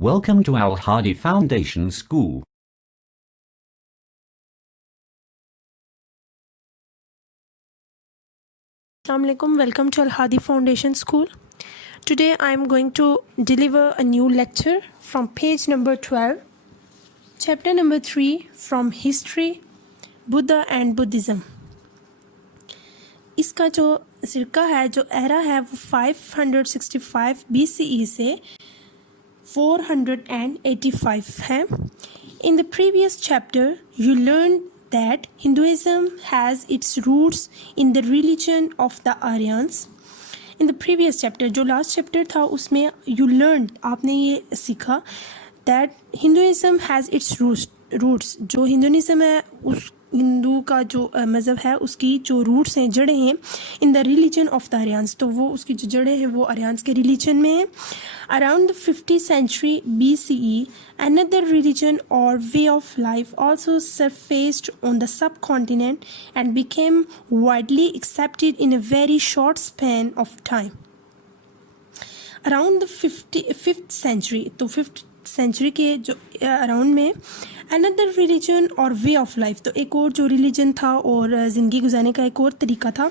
Welcome to Al-Hadi Foundation School. Assalamualaikum, welcome to Al-Hadi Foundation School. Today I am going to deliver a new lecture from page number 12, chapter number 3 from History, Buddha and Buddhism. इसका जो सिरका है, जो era है, वो 565 BCE से 485 है. In the previous chapter, you learned that Hinduism has its roots in the religion of the Aryans. In the previous chapter, जो last chapter था, उसमें you learned, आपने ये सीखा that Hinduism has its roots. जो Hinduism है, उस हिंदू का जो मज़हब है, उसकी जो रूट्स हैं, जड़ें हैं, in the religion of the Aryans. तो वो उसकी जो जड़ें हैं वो आर्यंस के रिलीजन में है. Around the 50th century BCE, another religion or way of life also surfaced on the subcontinent and became widely accepted in a very short span of time. Around the 5th century, तो 5th century के जो around में another religion और way of life, तो एक और जो religion था और ज़िंदगी गुजारने का एक और तरीका था,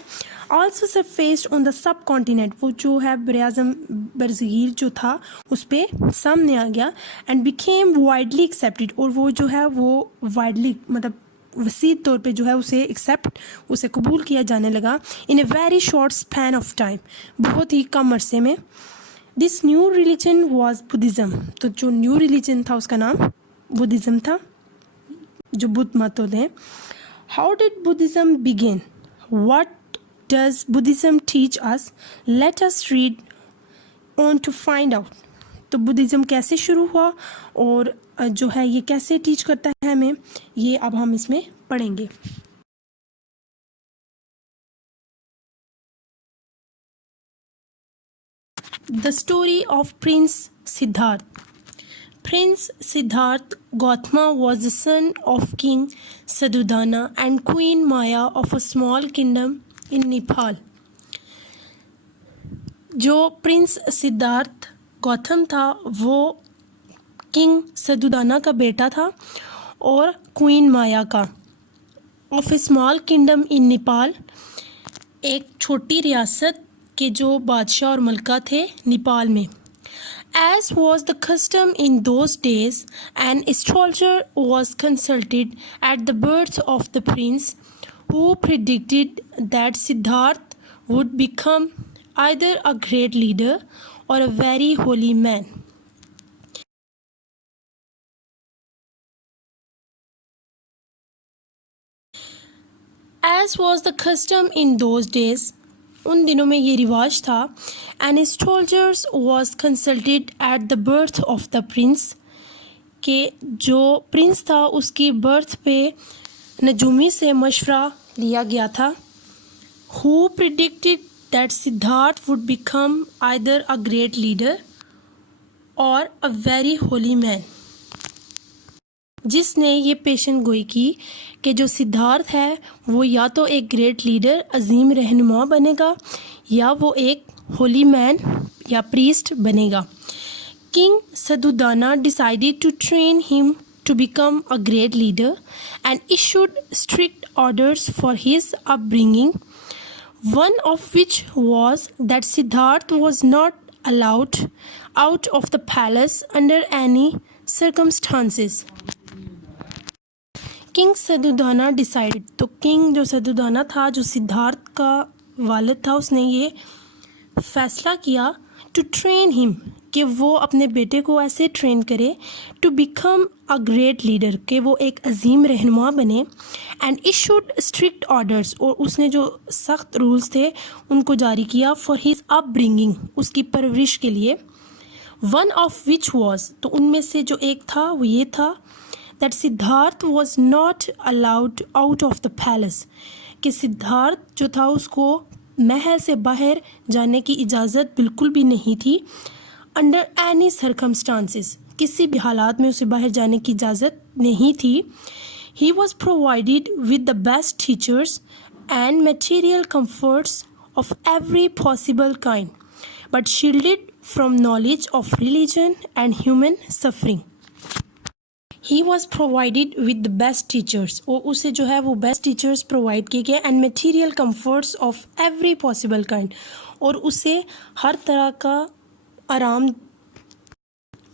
also surfaced on the subcontinent, वो जो है बरआज़म बरज़गीर जो था उस पर सामने आ गया. एंड बिकेम वाइडली एक्सेप्टेड, और वो जो है वो वाइडली मतलब वसी तौर पे जो है उसे कबूल किया जाने लगा in a very short span of time, बहुत ही कम अरसे में. This new religion was Buddhism. तो जो न्यू रिलीजन था उसका नाम बुद्धिज़्म था, जो बुद्ध मत होते हैं. How did Buddhism begin? What does Buddhism teach us? Let us read on to find out. तो बुद्धिज़्म कैसे शुरू हुआ और जो है ये कैसे टीच करता है हमें, ये अब हम इसमें पढ़ेंगे. The story of Prince Siddhartha. Prince Siddhartha Gautama was the son of King Sadhudana and Queen Maya of a small kingdom in Nepal. जो प्रिंस सिद्धार्थ गौतम था वो किंग सदुदाना का बेटा था और क्वीन माया का. ऑफ ए स्मॉल किंगडम इन नेपाल, एक छोटी रियासत के जो बादशाह और मलका थे नेपाल में. As was the custom in those days, an astrologer was consulted at the birth of the prince, who predicted that Siddhartha would become either a great leader or a very holy man. As was the custom in those days, उन दिनों में ये रिवाज था. An astrologers was consulted at the birth of the prince, के जो Prince था उसकी बर्थ पे नजूमी से मशवरा लिया गया था. Who predicted that Siddharth would become either a great leader और अ वेरी होली मैन, जिसने ये पेशन गोई की कि जो सिद्धार्थ है वो या तो एक ग्रेट लीडर, अजीम रहनुमा बनेगा, या वो एक होली मैन या प्रीस्ट बनेगा. King Suddhodana decided to train him to become a great leader and issued strict orders for his upbringing, one of which was that Siddhartha was not allowed out of the palace under any circumstances. King Suddhodana decided, तो king जो सदुदाना था, जो सिद्धार्थ का वालिद था, उसने ये फैसला किया टू ट्रेन हिम, कि वो अपने बेटे को ऐसे ट्रेन करे to become a great leader, कि वो एक अजीम रहनुमा बने. एंड इशूड स्ट्रिक्ट ऑर्डर्स, और उसने जो सख्त रूल्स थे उनको जारी किया फॉर हिज अपब्रिंगिंग, उसकी परवरिश के लिए. वन ऑफ विच वॉज, तो उनमें से जो एक था वो ये था that Siddhartha was not allowed out of the palace, कि सिद्धार्थ जो था उसको महल से बाहर जाने की इजाज़त बिल्कुल भी नहीं थी. अंडर एनी सर्कमस्टांसेस, किसी भी हालात में उसे बाहर जाने की इजाज़त नहीं थी. He was provided with the best teachers and material comforts of every possible kind, but shielded from knowledge of religion and human suffering. He was provided with the best teachers, और उसे जो है वो best teachers provide किए गए and material comforts of every possible kind, और उसे हर तरह का आराम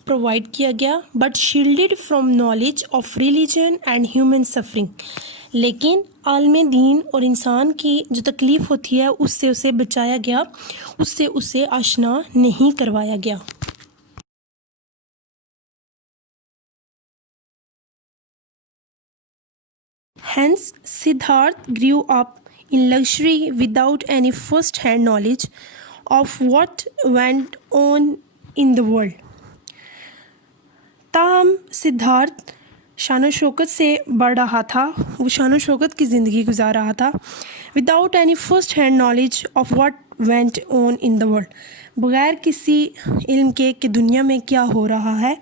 प्रोवाइड किया गया, but shielded from knowledge of religion and human suffering, लेकिन आलम दीन और इंसान की जो तकलीफ़ होती है उससे उसे बचाया गया, उससे उसे आशना नहीं करवाया गया. Hence, Siddharth grew up in luxury without any first-hand knowledge of what went on in the world. ताहम सिद्धार्थ शानो शौकत से बढ़ रहा था, वो शानो शौकत की ज़िंदगी गुजार रहा था, without any first hand knowledge of what went on in the world, बग़ैर किसी इल्म के कि दुनिया में क्या हो रहा है.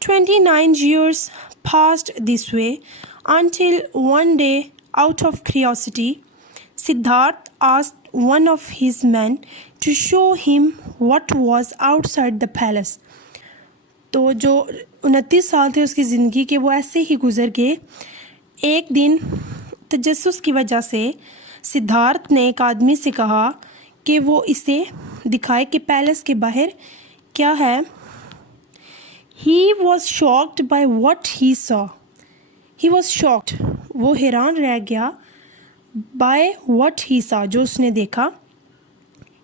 29 years passed this way until one day, out of curiosity, Siddharth asked one of his men to show him what was outside the palace. तो जो 29 साल थे उसकी ज़िंदगी के वो ऐसे ही गुजर गए. एक दिन तजस्सुस की वजह से सिद्धार्थ ने एक आदमी से कहा कि वो इसे दिखाए कि पैलेस के बाहर क्या है. He was shocked by what he saw. He was shocked. वो हैरान रह गया by what he saw, जो उसने देखा.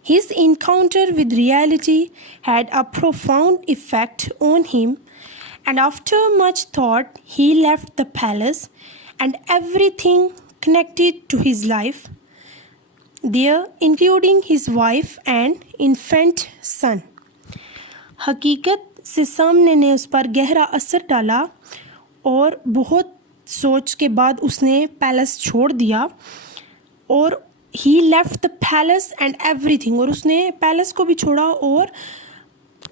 His encounter with reality had a profound effect on him, and after much thought, he left the palace and everything connected to his life there, including his wife and infant son. हकीकत से सामने ने उस पर गहरा असर डाला और बहुत सोच के बाद उसने पैलेस छोड़ दिया, और he left the palace and everything, और उसने पैलेस को भी छोड़ा और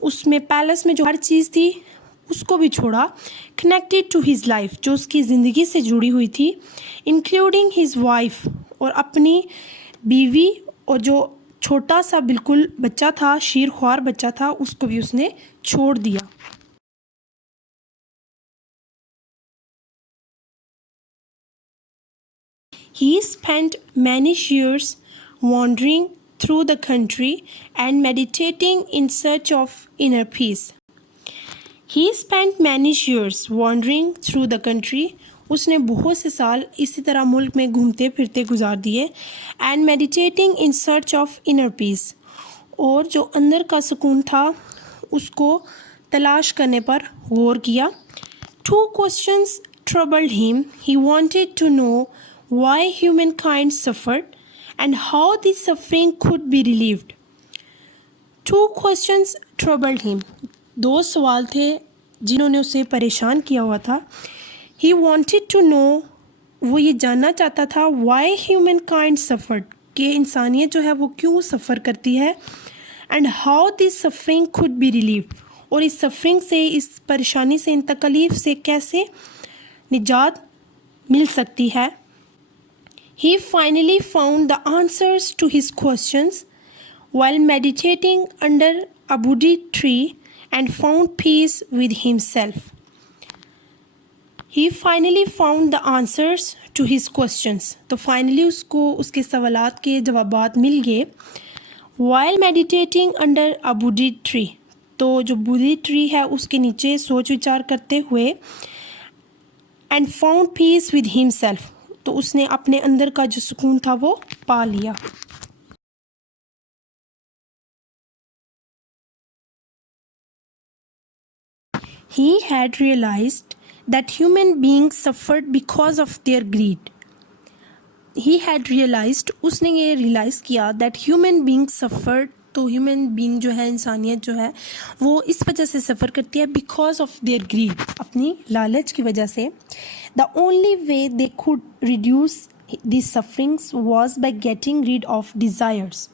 उसमें पैलेस में जो हर चीज़ थी उसको भी छोड़ा. connected to his life, जो उसकी ज़िंदगी से जुड़ी हुई थी, including his wife, और अपनी बीवी, और जो छोटा सा बिल्कुल बच्चा था, शीर ख्वार बच्चा था, उसको भी उसने छोड़ दिया. He spent many years wandering through the country and meditating in search of inner peace. He spent many years wandering through the country. उसने बहुत से साल इसी तरह मुल्क में घूमते फिरते गुजार दिए. And meditating in search of inner peace, और जो अंदर का सुकून था उसको तलाश करने पर गौर किया. 2 questions troubled him. He wanted to know why humankind suffered and how this suffering could be relieved. 2 questions troubled him. 2 सवाल थे जिन्होंने उसे परेशान किया हुआ था. He wanted to know, वो ये जानना चाहता था why humankind suffered, कि इंसानियत जो है वो क्यों सफ़र करती है, and how this suffering could be relieved, और इस सफरिंग से, इस परेशानी से, इन तकलीफ़ से कैसे निजात मिल सकती है. He finally found the answers to his questions while meditating under a Bodhi tree and found peace with himself. He finally found the answers to his questions. तो finally उसको उसके सवालात के जवाबात मिल गए. While meditating under a Bodhi tree, तो जो Bodhi tree है उसके नीचे सोच विचार करते हुए, and found peace with himself, तो उसने अपने अंदर का जो सुकून था वो पा लिया. He had realized that human beings suffered because of their greed. He had realized, उसने ये realize किया that human beings suffered, तो ह्यूमन बीइंग जो है, इंसानियत जो है वो इस वजह से सफ़र करती है बिकॉज ऑफ देयर ग्रीड, अपनी लालच की वजह से. The only way they could reduce this sufferings was by getting read of desires.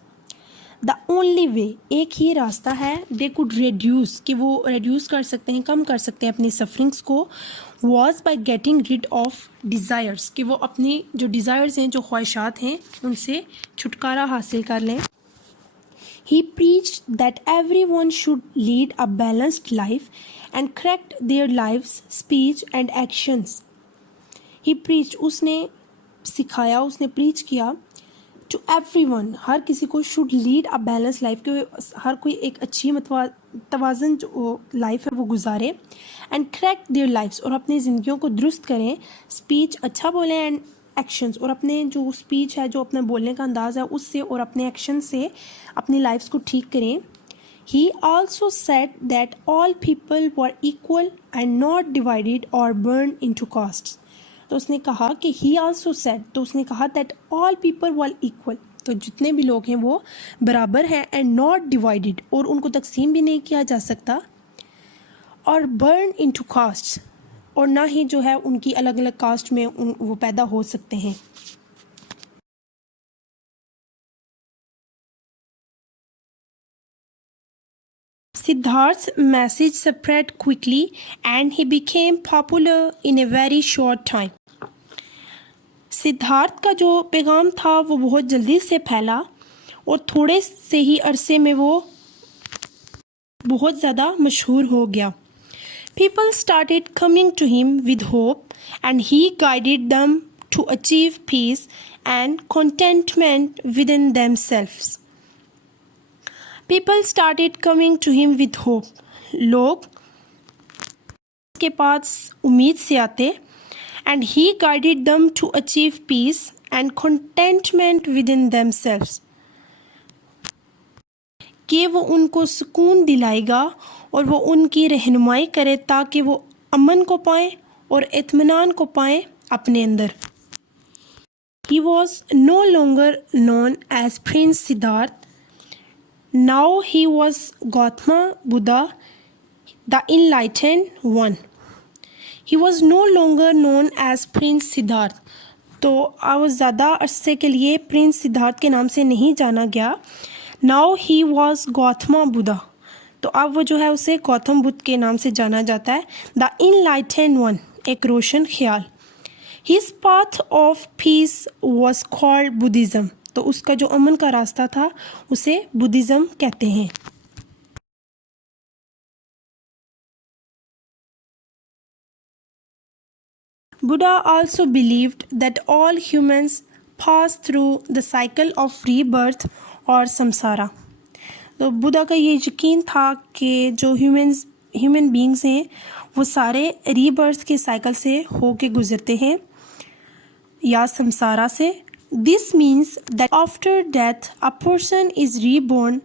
The only way, एक ही रास्ता है, दे कुड रिड्यूस, कि वो रिड्यूस कर सकते हैं, कम कर सकते हैं अपनी सफरिंग्स को, was by getting read of desires, कि वो अपनी जो डिज़ायर्स हैं, जो ख्वाहिशात हैं, उनसे छुटकारा हासिल कर लें. He preached that everyone should lead a balanced life and correct their lives, speech and actions. He preached, उसने सिखाया, उसने preach किया to everyone, हर किसी को should lead a balanced life, कि हर कोई एक अच्छी तवाज़न जो लाइफ है वो गुजारे, and correct their lives, और अपनी ज़िंदगियों को दुरुस्त करें, speech अच्छा बोलें and एक्शंस, और अपने जो स्पीच है, जो अपने बोलने का अंदाज़ है उससे और अपने एक्शन से अपनी लाइफ्स को ठीक करें. He also said that all people were equal and not divided or burned into castes. तो उसने कहा कि he also said, तो उसने कहा that all people were equal, तो जितने भी लोग हैं वो बराबर हैं, and not divided, और उनको तकसीम भी नहीं किया जा सकता, और burned into castes, और ना ही जो है उनकी अलग अलग कास्ट में वो पैदा हो सकते हैं. Siddharth's message spread quickly and he became popular in a very short time. Siddharth का जो पैगाम था वो बहुत जल्दी से फैला और थोड़े से ही अरसे में वो बहुत ज़्यादा मशहूर हो गया. People started coming to him with hope and he guided them to achieve peace and contentment within themselves. People started coming to him with hope. लोग के पास उम्मीद से आते and he guided them to achieve peace and contentment within themselves. कि वो उनको सुकून दिलाएगा और वो उनकी रहनुमाई करे ताकि वो अमन को पाएं और इत्मीनान को पाएं अपने अंदर. He was no longer known as Prince Siddharth. Now he was Gautama Buddha, the enlightened one. He was no longer known as Prince Siddharth. तो अब ज़्यादा अरसे के लिए प्रिंस सिद्धार्थ के नाम से नहीं जाना गया. Now he was Gautama Buddha. तो अब वो जो है उसे गौतम बुद्ध के नाम से जाना जाता है. द इनलाइटेंड वन, एक रोशन ख्याल. His path of peace was called Buddhism. तो उसका जो अमन का रास्ता था उसे बुद्धिज़्म कहते हैं. Buddha also believed that all humans pass through the cycle of rebirth और samsara. तो बुद्धा का ये यकीन था कि जो ह्यूमन बींग्स हैं वो सारे रीबर्थ के साइकिल से होके गुजरते हैं या संसारा से. This means that after death a person is reborn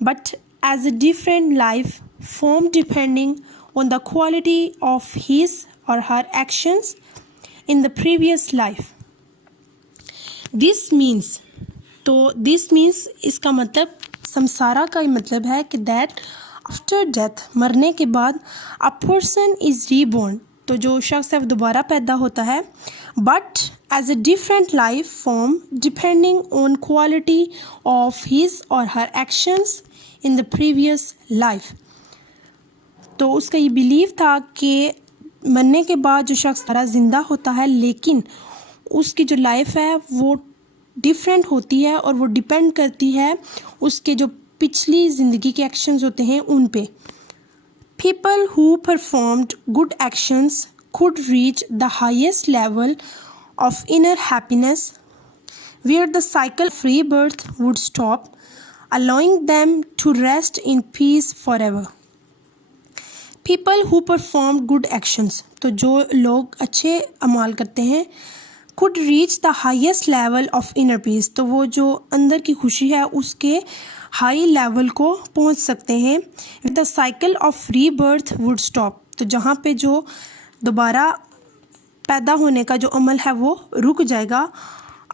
but as a different life form depending on the quality of his or her actions in the previous life. This means, तो this means इसका मतलब संसारा का मतलब है कि that after death, मरने के बाद, अ पर्सन इज़ रीबॉर्न, तो जो शख्स है वो दोबारा पैदा होता है, but as a different life form depending on quality of his or her actions in the previous life. तो उसका ये बिलीव था कि मरने के बाद जो शख्स सारा ज़िंदा होता है लेकिन उसकी जो लाइफ है वो डिफरेंट होती है और वो डिपेंड करती है उसके जो पिछली ज़िंदगी के एक्शंस होते हैं उन पे. People who performed good actions could reach the highest level of inner happiness where the cycle of rebirth would stop, allowing them to rest in peace forever. People who performed good actions, तो जो लोग अच्छे अमाल करते हैं, could reach the highest level of inner peace, तो वो जो अंदर की खुशी है उसके हाई लेवल को पहुंच सकते हैं. The cycle of rebirth would stop, तो जहाँ पे जो दोबारा पैदा होने का जो अमल है वो रुक जाएगा.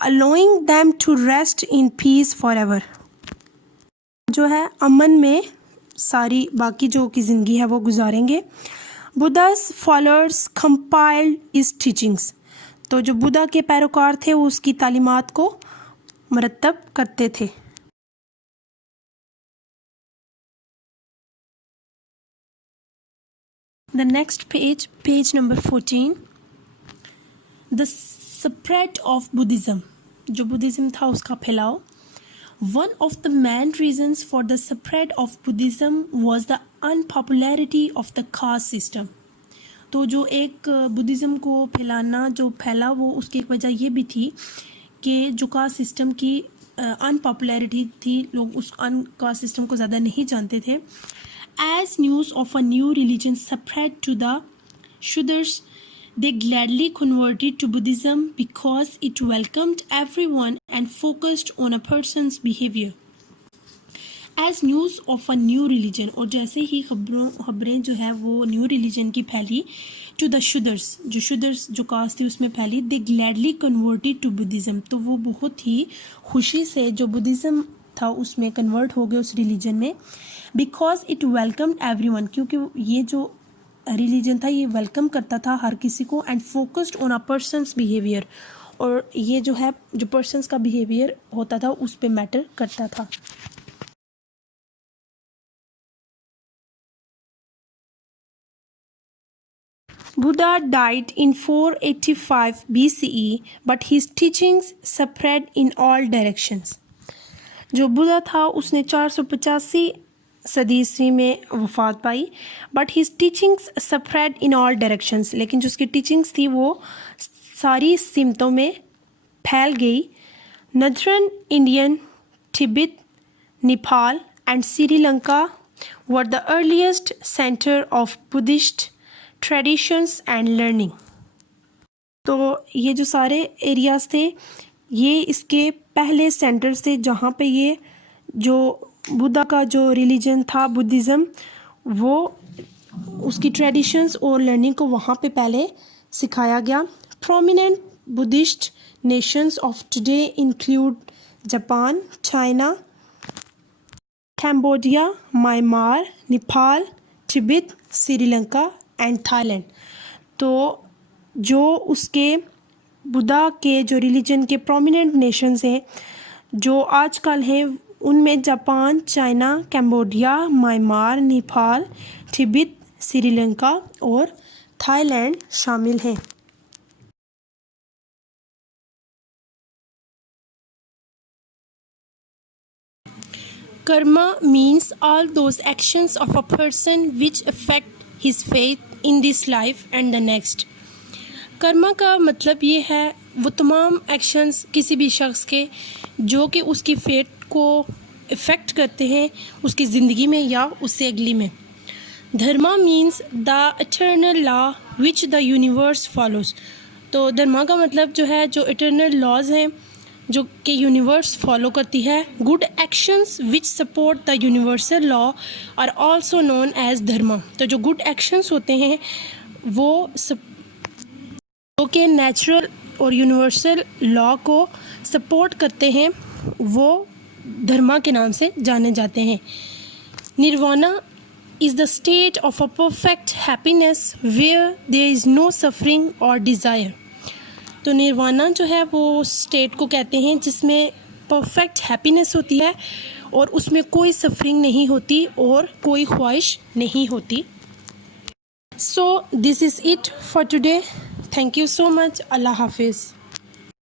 allowing them to rest in peace forever, जो है अमन में सारी बाकी जो की ज़िंदगी है वो गुजारेंगे. Buddha's followers compiled his teachings, तो जो बुद्धा के पैरोकार थे वो उसकी तालीमात को मरतब करते थे. The next page, page number 14, the spread of Buddhism, जो बुद्धिज़्म था उसका फैलाव. One of the main reasons for the spread of Buddhism was the unpopularity of the caste system. तो जो एक बुद्धिज़्म को फैलाना जो फैला वो उसकी एक वजह ये भी थी कि जो कास्ट सिस्टम की अनपॉपुलैरिटी थी, लोग उस कास्ट सिस्टम को ज़्यादा नहीं जानते थे. As news of a new religion spread to the Shudras, they gladly converted to Buddhism because it welcomed everyone and focused on a person's behavior. As news of a new religion, और जैसे ही खबरें जो है वो new religion की फैली to the Shudras, जो Shudras जो कास्ट थी उसमें फैली, they gladly converted to Buddhism. तो वो बहुत ही खुशी से जो बुद्धिज़्म था उसमें कन्वर्ट हो गए उस रिलीजन में. Because it welcomed everyone, क्योंकि ये जो रिलीजन था ये वेलकम करता था हर किसी को. And focused on a person's behaviour, और ये जो है जो पर्सनस का बिहेवियर होता था उस पे मैटर करता था. Buddha died in 485 BCE, but his teachings spread in all directions. जो बुद्धा था उसने 485 सदी ईस्वी में वफ़ात पाई. But his teachings spread in all directions, लेकिन जो उसकी टीचिंग्स थी वो सारी सिमतों में फैल गई. नदरन Indian, Tibet, Nepal and Sri Lanka were the earliest centre of Buddhist traditions and learning. तो ये जो सारे एरियाज़ थे ये इसके पहले सेंटर्स थे जहाँ पे ये जो बुद्धा का जो रिलीजन था बुद्धिज़्म वो उसकी ट्रेडिशंस और लर्निंग को वहाँ पे पहले सिखाया गया. Prominent Buddhist Nations of today include Japan, China, Cambodia, Myanmar, Nepal, Tibet, Sri Lanka and Thailand. तो जो उसके बुद्धा के जो रिलीजन के प्रोमिनेंट नेशंस हैं जो आजकल हैं उनमें Japan, China, Cambodia, Myanmar, Nepal, Tibet, Sri Lanka और थाईलैंड शामिल हैं. Karma means all those actions of a person which affect his faith in this life and the next. Karma का मतलब ये है वो तमाम एक्शंस किसी भी शख्स के जो कि उसकी फेट को इफ़ेक्ट करते हैं उसकी ज़िंदगी में या उससे अगली में. Dharma means the eternal law which the universe follows. तो धर्मा का मतलब जो है जो इटर्नल लॉज हैं जो कि यूनिवर्स फॉलो करती है. Good actions which support the universal law are also known as dharma. तो जो गुड एक्शंस होते हैं वो जो कि नेचुरल और यूनिवर्सल लॉ को सपोर्ट करते हैं वो धर्मा के नाम से जाने जाते हैं. Nirvana is the state of a perfect happiness where there is no suffering or desire. तो निर्वाणा जो है वो स्टेट को कहते हैं जिसमें परफेक्ट हैप्पीनेस होती है और उसमें कोई सफरिंग नहीं होती और कोई ख्वाहिश नहीं होती. So this is it for today. Thank you so much. अल्लाह हाफिज़.